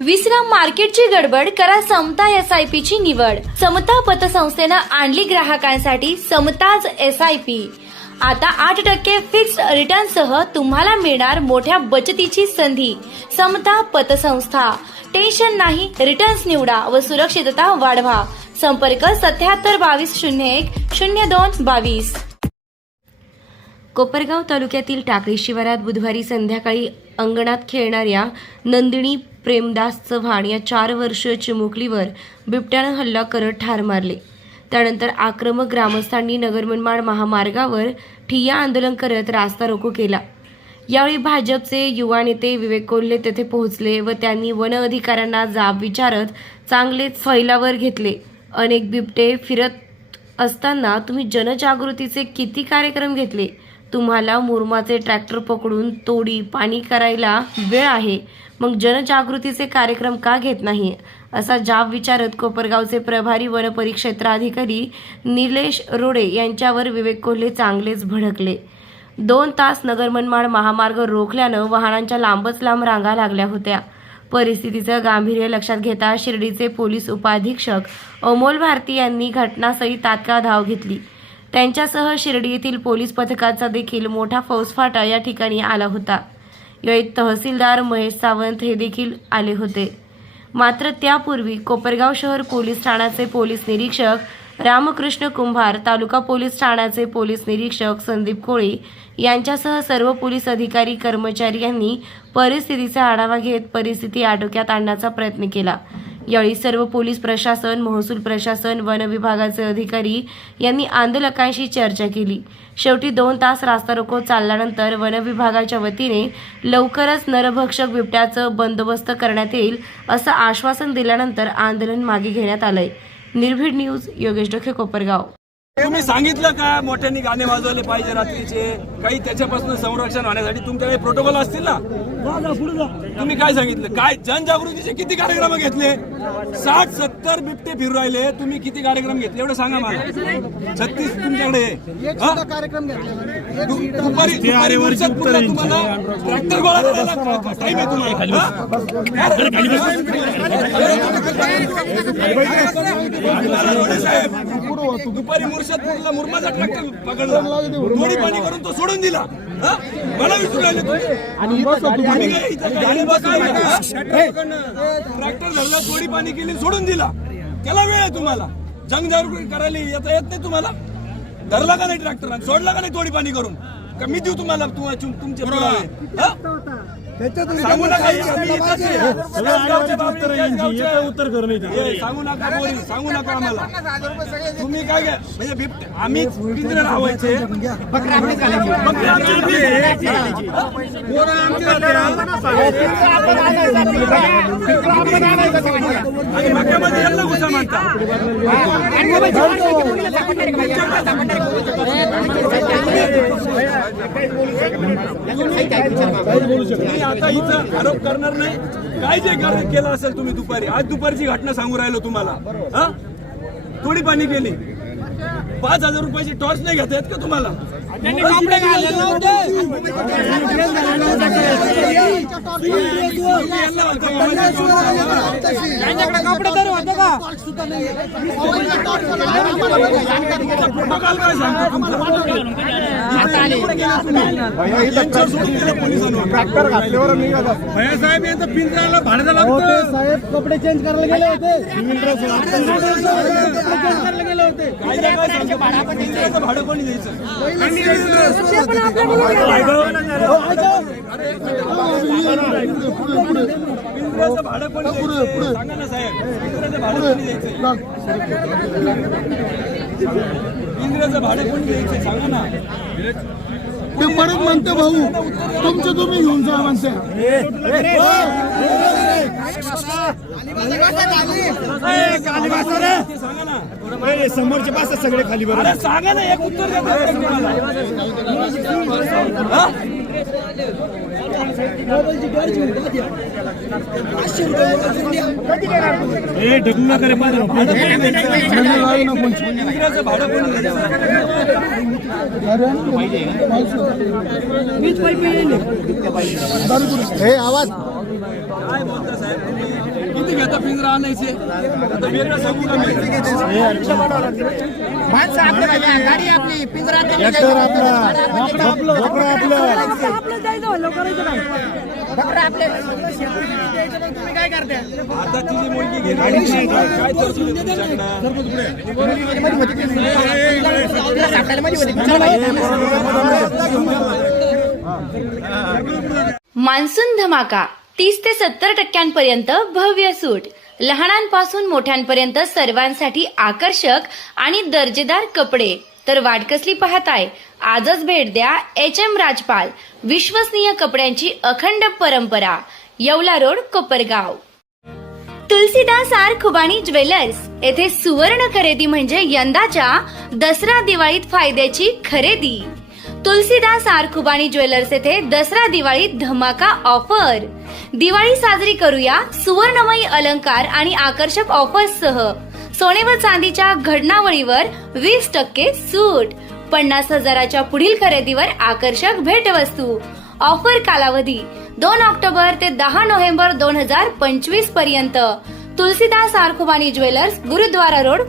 विश्राम मार्केटची गडबड करा समता एस आय पी ची निवड. समता पतसंस्थेनं आणली ग्राहकांसाठी समताज एस आय पी आता आठ टक्के फिक्स रिटर्न सह तुम्हाला मिळणार मोठ्या बचतीची संधी. समता पतसंस्था. टेन्शन नाही रिटर्न्स निवडा व सुरक्षितता वाढवा. संपर्क सत्याहत्तर बावीस शून्य एक शून्य दोन बावीस. कोपरगाव तालुक्यातील टाकळी शिवारात बुधवारी संध्याकाळी अंगणात खेळणाऱ्या नंदिनी प्रेमदास चव्हाण या चार वर्षीय चिमुकलीवर बिबट्यानं हल्ला करत ठार मारले. त्यानंतर आक्रमक ग्रामस्थांनी नगरमनमाड महामार्गावर ठिय्या आंदोलन करत रास्ता रोको केला. यावेळी भाजपचे युवा नेते विवेक कोल्हे तेथे पोहोचले व त्यांनी वन अधिकाऱ्यांना जाब विचारत चांगलेच फैलावर घेतले. अनेक बिबटे फिरत असताना तुम्ही जनजागृतीचे किती कार्यक्रम घेतले? तुम्हाला मुरमाचे ट्रॅक्टर पकडून तोडी पाणी करायला वेळ आहे. मग जनजागृतीचे कार्यक्रम का घेत नाही? असा जाब विचारत कोपरगावचे प्रभारी वनपरिक्षेत्राधिकारी निलेश रोडे यांच्यावर विवेक कोल्हे चांगलेच भडकले. दोन तास नगरमनमाड महामार्ग रोखल्यानं वाहनांच्या लांबच लांब रांगा लागल्या होत्या. परिस्थितीचं गांभीर्य लक्षात घेता शिर्डीचे पोलीस उपाधीक्षक अमोल भारती यांनी घटनास्थळी तात्काळ धाव घेतली. त्यांच्यासह शिर्डी येथील पोलीस पथकाचा देखील मोठा फौजफाटा या ठिकाणी आला होता. यावेळी तहसीलदार महेश सावंत हे देखील आले होते. मात्र त्यापूर्वी कोपरगाव शहर पोलीस ठाण्याचे पोलीस निरीक्षक रामकृष्ण कुंभार तालुका पोलीस ठाण्याचे पोलीस निरीक्षक संदीप कोळी यांच्यासह सर्व पोलीस अधिकारी कर्मचारी यांनी परिस्थितीचा आढावा घेत परिस्थिती आटोक्यात आणण्याचा प्रयत्न केला. यावेळी सर्व पोलीस प्रशासन महसूल प्रशासन वन विभागाचे अधिकारी यांनी आंदोलकांशी चर्चा केली. शेवटी दोन तास रास्ता रोको चालल्यानंतर वन विभागाच्या वतीने लवकरच नरभक्षक बिबट्याचं बंदोबस्त करण्यात येईल असं आश्वासन दिल्यानंतर आंदोलन मागे घेण्यात आलंय. निर्भीड न्यूज योगेश डोखे कोपरगाव. तुम्ही सांगितलं का मोठ्यांनी गाणे वाजवले पाहिजे रात्रीचे? काही त्याच्यापासून संरक्षण होण्यासाठी तुमच्याकडे प्रोटोकॉल असतील ना? तुम्ही काय सांगितलं? काय जनजागृतीचे किती कार्यक्रम घेतले? साठ सत्तर बिबटे फिरू राहिले. तुम्ही किती कार्यक्रम घेतले? एवढं सांगा मला. छत्तीस तुमच्याकडे. दुपारी तुम्हाला. ट्रॅक्टर गोळा तुम्हाला. साहेब दुपारी मुर्शदपूरला मुरमाचा ट्रॅक्टर पकडला. गोडी पाणी करून तो सोडून दिला? मला राहिले? ट्रॅक्टर धरला गोडी पाणी केली सोडून दिला. त्याला वेळ आहे तुम्हाला. जनजागृती करायला येता येत नाही तुम्हाला. धरला का नाही ट्रॅक्टर? सोडला का नाही तोडी पाणी करून? मी देऊ तुम्हाला तुम्हा- तुम- तुमचे पुरावे? हा? सांगू नका गावचे. हे सांगू नका बोरी सांगू नका आम्हाला. तुम्ही काय काय म्हणजे बिबटे आम्ही पिंजरे लावायचे. बकरे आमचे आणि मक्यामध्ये यांना घुसा म्हणता मी आता इथं आरोप करणार नाही काय जे केलं असेल तुम्ही दुपारी आज दुपारची घटना सांगू राहिलो तुम्हाला. हा? थोडी पाणी केली. पाच हजार रुपयाची टॉर्च नाही घेता येत का तुम्हाला? भैयासाहेब यांचं भाडं लागतं. साहेब कपडे चेंज करायला गेले होते. काय सांगतो? पिंजऱ्याचं भाडं कोणी द्यायचं? पिंजऱ्याचं भाडं कोणी द्यायचं सांगा ना ते परत म्हणते भाऊ तुमचं तुम्ही घेऊन जा म्हणते ते सांगा ना. समोरचे पास सगळे खाली बरं अरे सांगा ना एक उत्तर द्या बरं तुम्हाला. हा? ए ढकलू नका रे भाडं कोणी हे आवाज. काय बोलता साहेब तुम्ही? पिंजरा आणायचे आता वेगळं सांगू का मी? माणसं आपली पाहिजे गाडी आपली पिंजरा ट्रॅक्टर आपला बोकडं आपलं बकरा आपले तुम्ही काय तुमच्याकडं? मान्सून धमाका तीस ते सत्तर टक्क्यांपर्यंत भव्य सूट. लहानांपासून मोठ्यांपर्यंत सर्वांसाठी आकर्षक आणि दर्जेदार कपडे. तर वाट कसली पाहताय? आजच भेट द्या एच एम राजपाल विश्वसनीय कपड्यांची अखंड परंपरा Yeola road Kopargaon. Tulsidas R Khubani jewellers येथे सुवर्ण खरेदी म्हणजे यंदाच्या दसरा दिवाळीत फायद्याची खरेदी. तुलसीदास आरखुबाणी ज्वेलर्स येथे दसरा दिवाळी धमाका ऑफर. दिवाळी साजरी करूया सुवर्णमयी अलंकार आणि आकर्षक ऑफर्ससह सोने व चांदीच्या घडणावळीवर वीस टक्के सूट. पन्नास हजाराच्या पुढील खरेदीवर आकर्षक भेटवस्तू. ऑफर कालावधी दोन ऑक्टोबर ते दहा नोव्हेंबर दोन हजार पंचवीसपर्यंत. Tulsidas R Khubani jewellers Gurudwara road